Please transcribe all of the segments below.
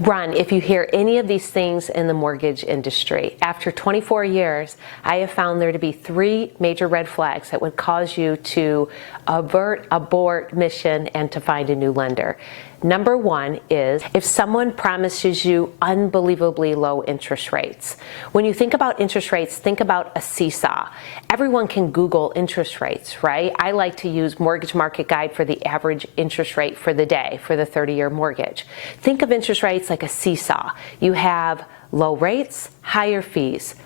Run if you hear any of these things in the mortgage industry. After 24 years, I have found there to be 3 major red flags that would cause you to abort mission and to find a new lender. Number 1 is if someone promises you unbelievably low interest rates. When you think about interest rates, think about a seesaw. Everyone can Google interest rates, right? I like to use Mortgage Market Guide for the average interest rate for the day for the 30-year mortgage. Think of interest rates like a seesaw. You have low rates, higher fees,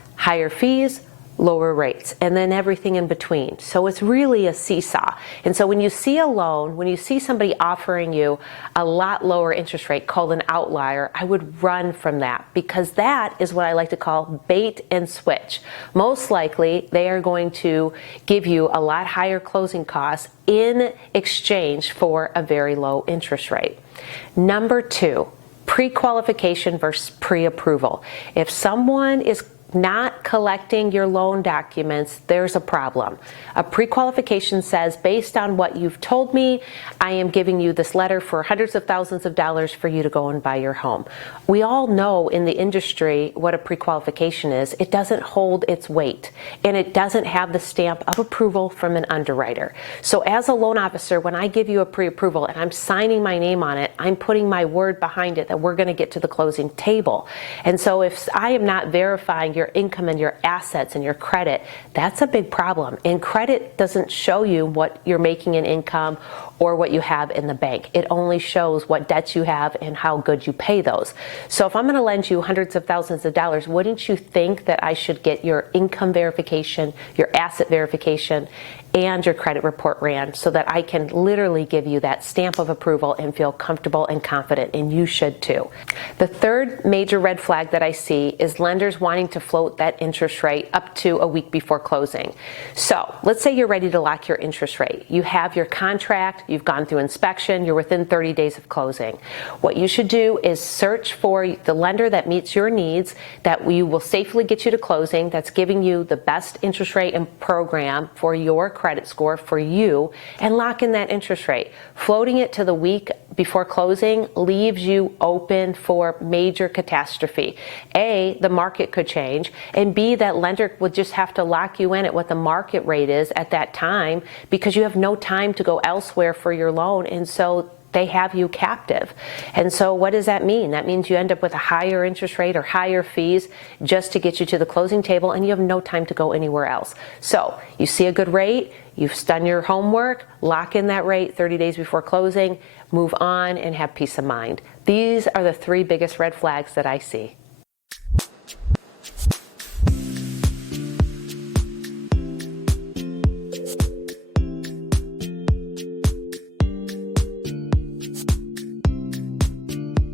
lower rates, and then everything in between. So it's really a seesaw. And so when you see a loan, when you see somebody offering you a lot lower interest rate called an outlier, I would run from that, because that is what I like to call bait and switch. Most likely they are going to give you a lot higher closing costs in exchange for a very low interest rate. Number 2, pre-qualification versus pre-approval. If someone is not collecting your loan documents, there's a problem. A pre-qualification says, based on what you've told me, I am giving you this letter for hundreds of thousands of dollars for you to go and buy your home. We all know in the industry what a pre-qualification is. It doesn't hold its weight, and it doesn't have the stamp of approval from an underwriter. So as a loan officer, when I give you a pre-approval and I'm signing my name on it, I'm putting my word behind it that we're going to get to the closing table. And so if I am not verifying your income and your assets and your credit, that's a big problem. And credit doesn't show you what you're making in income or what you have in the bank. It only shows what debts you have and how good you pay those. So if I'm going to lend you hundreds of thousands of dollars, wouldn't you think that I should get your income verification, your asset verification, and your credit report ran so that I can literally give you that stamp of approval and feel comfortable and confident, and you should too. The third major red flag that I see is lenders wanting to float that interest rate up to a week before closing. So let's say you're ready to lock your interest rate. You have your contract, you've gone through inspection, you're within 30 days of closing. What you should do is search for the lender that meets your needs, that we will safely get you to closing, that's giving you the best interest rate and program for your credit score for you, and lock in that interest rate. Floating it to the week before closing leaves you open for major catastrophe. A, the market could change, and B, that lender would just have to lock you in at what the market rate is at that time, because you have no time to go elsewhere for your loan, and so they have you captive. And so what does that mean? That means you end up with a higher interest rate or higher fees just to get you to the closing table, and you have no time to go anywhere else. So you see a good rate, you've done your homework, lock in that rate 30 days before closing, move on, and have peace of mind. These are the 3 biggest red flags that I see.